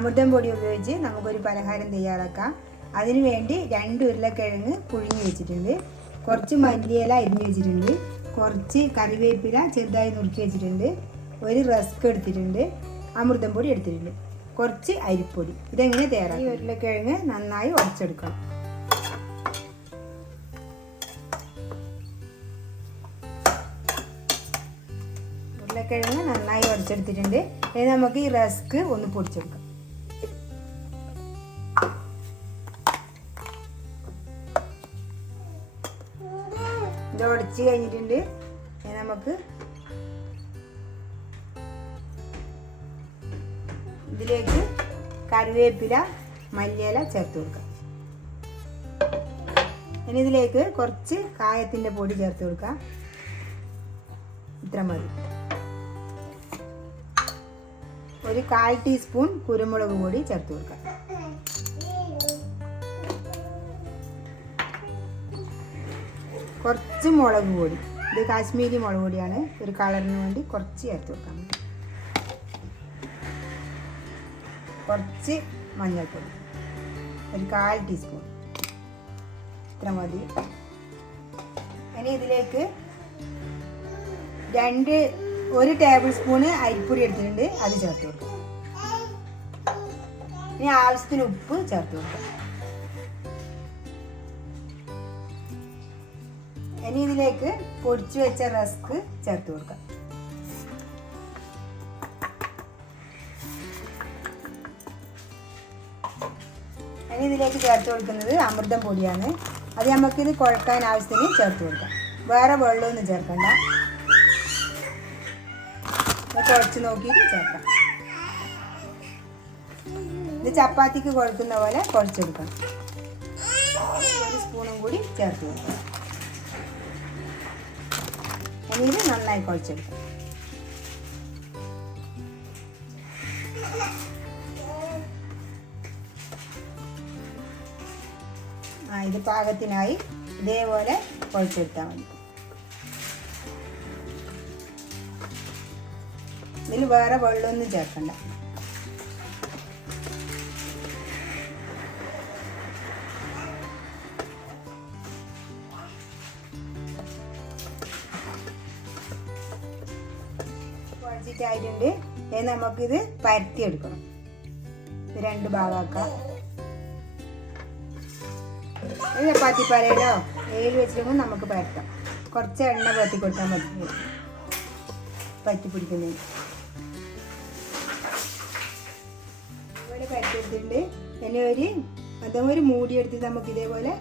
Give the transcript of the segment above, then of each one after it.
അമൃതം പൊടി ഉപയോഗിച്ച് നമുക്കൊരു പലഹാരം തയ്യാറാക്കാം. അതിനു വേണ്ടി 2 ഉരുളക്കിഴങ്ങ് പുഴുങ്ങി വെച്ചിട്ടുണ്ട്, കുറച്ച് മല്ലിയില അരിഞ്ഞ് വെച്ചിട്ടുണ്ട്, കുറച്ച് കറിവേപ്പില ചെറുതായി നുറുക്കി വെച്ചിട്ടുണ്ട്, ഒരു റസ്ക് എടുത്തിട്ടുണ്ട്, അമൃതം പൊടി എടുത്തിട്ടുണ്ട്, കുറച്ച് അരിപ്പൊടി. ഇതെങ്ങനെ തയ്യാറാക്കാം? ഈ ഉരുളക്കിഴങ്ങ് നന്നായി ഉടച്ചെടുക്കണം. ഉരുളക്കിഴങ്ങ് നന്നായി ഉടച്ചെടുത്തിട്ടുണ്ട്. ഇനി നമുക്ക് ഈ റസ്ക് ഒന്ന് പൊടിച്ചെടുക്കാം. ഇത് ഉടച്ച് കഴിഞ്ഞിട്ടുണ്ട്. ഇനി നമുക്ക് ഇതിലേക്ക് കറിവേപ്പില മല്ലിയില ചേർത്ത് കൊടുക്കാം. ഇനി ഇതിലേക്ക് കുറച്ച് കായത്തിൻ്റെ പൊടി ചേർത്ത് കൊടുക്കാം. ഇത്ര മതി. ഒരു 1/4 ടീസ്പൂൺ കുരുമുളക് പൊടി ചേർത്ത് കൊടുക്കാം. കുറച്ച് മുളക് പൊടി, ഇത് കാശ്മീരി മുളക് പൊടിയാണ്, ഒരു കളറിന് വേണ്ടി കുറച്ച് ചേർത്ത് കൊടുക്കാം. കുറച്ച് മഞ്ഞൾപ്പൊടി, ഒരു 1/4 ടീസ്പൂൺ, ഇത്ര മതി. ഇനി ഇതിലേക്ക് 1 ടേബിൾ സ്പൂണ് അരിപ്പൊടി എടുത്തിട്ടുണ്ട്, അത് ചേർത്ത് കൊടുക്കാം. ഇനി ആവശ്യത്തിന് ഉപ്പ് ചേർത്ത് കൊടുക്കാം. ഇനി ഇതിലേക്ക് പൊടിച്ചു വെച്ച റസ്ക് ചേർത്ത് കൊടുക്കാം. ഇനി ഇതിലേക്ക് ചേർത്ത് കൊടുക്കുന്നത് അമൃതം പൊടിയാണ്. അത് നമുക്കിത് കുഴക്കാൻ ആവശ്യത്തിന് ചേർത്ത് കൊടുക്കാം. വേറെ വെള്ളമൊന്നും ചേർക്കണ്ട, കുഴച്ച് നോക്കിയിട്ട് ചേർക്കാം. ഇത് ചപ്പാത്തിക്ക് കുഴക്കുന്ന പോലെ കുഴച്ചെടുക്കണം. 1 സ്പൂണും കൂടി ചേർത്ത് കൊടുക്കാം. ഇനി ഇത് നന്നായി കുഴച്ചെടുക്കാം. ഇത് പാകത്തിനായി ഇതേപോലെ കുഴച്ചെടുത്താൽ മതി. ഇതിൽ വേറെ വെള്ളമൊന്നും ചേർക്കണ്ട. കുഴച്ചിട്ടായിട്ടുണ്ട്. ഇനി നമുക്കിത് പരത്തിയെടുക്കണം. ഇത് 2 ഭാഗമാക്കാം. ചപ്പാത്തി പരയിലോ ഏല് വെച്ചിട്ടും നമുക്ക് പരത്താം. കുറച്ച് എണ്ണ പരത്തി കൊടുത്താൽ മതി പറ്റി പിടിക്കുന്നതിന്. ഇതുപോലെ പരത്തിയെടുത്തിട്ടുണ്ട്. ഇനി ഒരു മൂടി എടുത്തിട്ട് നമുക്ക് ഇതേപോലെ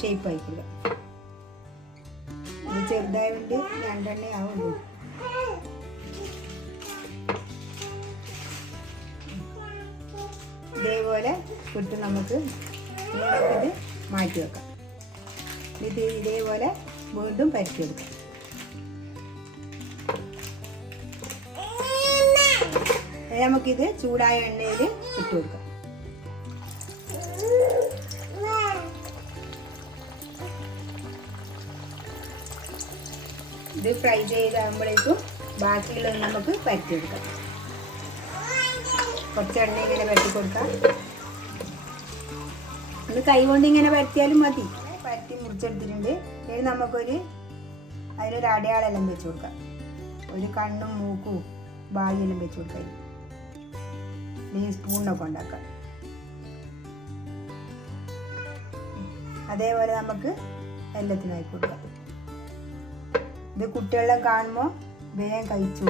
ഷേപ്പ് ആയിക്കൊള്ളാം. ഇത് ചെറുതായതുകൊണ്ട് 2 എണ്ണ ആവുള്ളൂ. ഇതേപോലെ കിട്ടും നമുക്ക്. ഇത് മാറ്റി വെക്കാം. ഇത് ഇതേപോലെ വീണ്ടും പരത്തിയെടുക്കാം. നമുക്കിത് ചൂടായ എണ്ണയിൽ ഇട്ട് കൊടുക്കാം. ഇത് ഫ്രൈ ചെയ്താകുമ്പോഴേക്കും ബാക്കിയുള്ളത് നമുക്ക് പരത്തിയെടുക്കാം. കുറച്ച് എണ്ണ ഇങ്ങനെ പരത്തി കൊടുക്കാം. ഇത് കൈ കൊണ്ട് ഇങ്ങനെ പരത്തിയാലും മതി. പരത്തി മുറിച്ചെടുത്തിട്ടുണ്ട്. ഇനി അതിലൊരു അടയാളെല്ലാം വെച്ച് കൊടുക്കാം. ഒരു കണ്ണും മൂക്കും ബാഗിയെല്ലാം വെച്ച് കൊടുക്കാം. ഈ സ്പൂണിനൊക്കെ ഉണ്ടാക്കാം. അതേപോലെ നമുക്ക് എല്ലാത്തിനും ആയി കൊടുക്കാം. ഇത് കുട്ടികളെല്ലാം കാണുമ്പോൾ വേഗം കഴിച്ചു.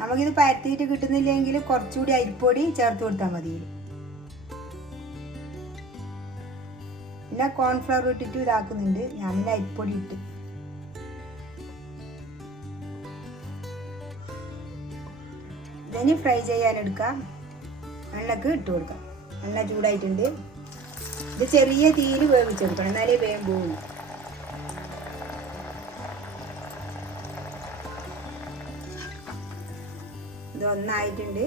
നമുക്കിത് പരത്തിയിട്ട് കിട്ടുന്നില്ലെങ്കിൽ കുറച്ചുകൂടി അരിപ്പൊടി ചേർത്ത് കൊടുത്താൽ മതി. പിന്നെ കോൺഫ്ലവർ ഇട്ടിട്ട് ഇതാക്കുന്നുണ്ട്. ഞാൻ പിന്നെ അരിപ്പൊടി ഇട്ട്. ഇതിന് ഫ്രൈ ചെയ്യാനെടുക്കാം. എണ്ണക്ക് ഇട്ട് കൊടുക്കാം. എണ്ണ ചൂടായിട്ടുണ്ട്. ഇത് ചെറിയ തീയിൽ വേവിച്ചെടുക്കണം, എന്നാലേ വേഗം പോകുന്നു. ഇത് ഒന്നായിട്ടുണ്ട്.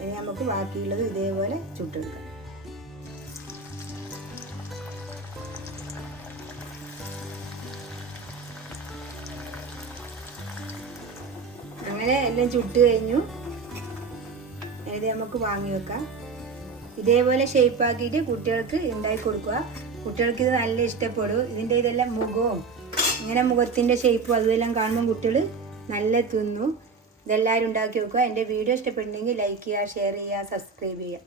ഇനി നമുക്ക് ബാക്കിയുള്ളത് ഇതേപോലെ ചുട്ടെടുക്കാം. അങ്ങനെ എല്ലാം ചുട്ട് കഴിഞ്ഞു. ഇത് നമുക്ക് വാങ്ങി വെക്കാം. ഇതേപോലെ ഷേപ്പാക്കിയിട്ട് കുട്ടികൾക്ക് ഉണ്ടാക്കി കൊടുക്കുക. കുട്ടികൾക്ക് ഇത് നല്ല ഇഷ്ടപ്പെടും. ഇതിൻ്റെ ഇതെല്ലാം മുഖവും ഇങ്ങനെ മുഖത്തിൻ്റെ ഷേപ്പും അതുമെല്ലാം കാണുമ്പോൾ കുട്ടികൾ നല്ല തിന്നു. ഇതെല്ലാവരും ഉണ്ടാക്കി വെക്കുക. എൻ്റെ വീഡിയോ ഇഷ്ടപ്പെടുന്നെങ്കിൽ ലൈക്ക് ചെയ്യുക, ഷെയർ ചെയ്യുക, സബ്സ്ക്രൈബ് ചെയ്യുക.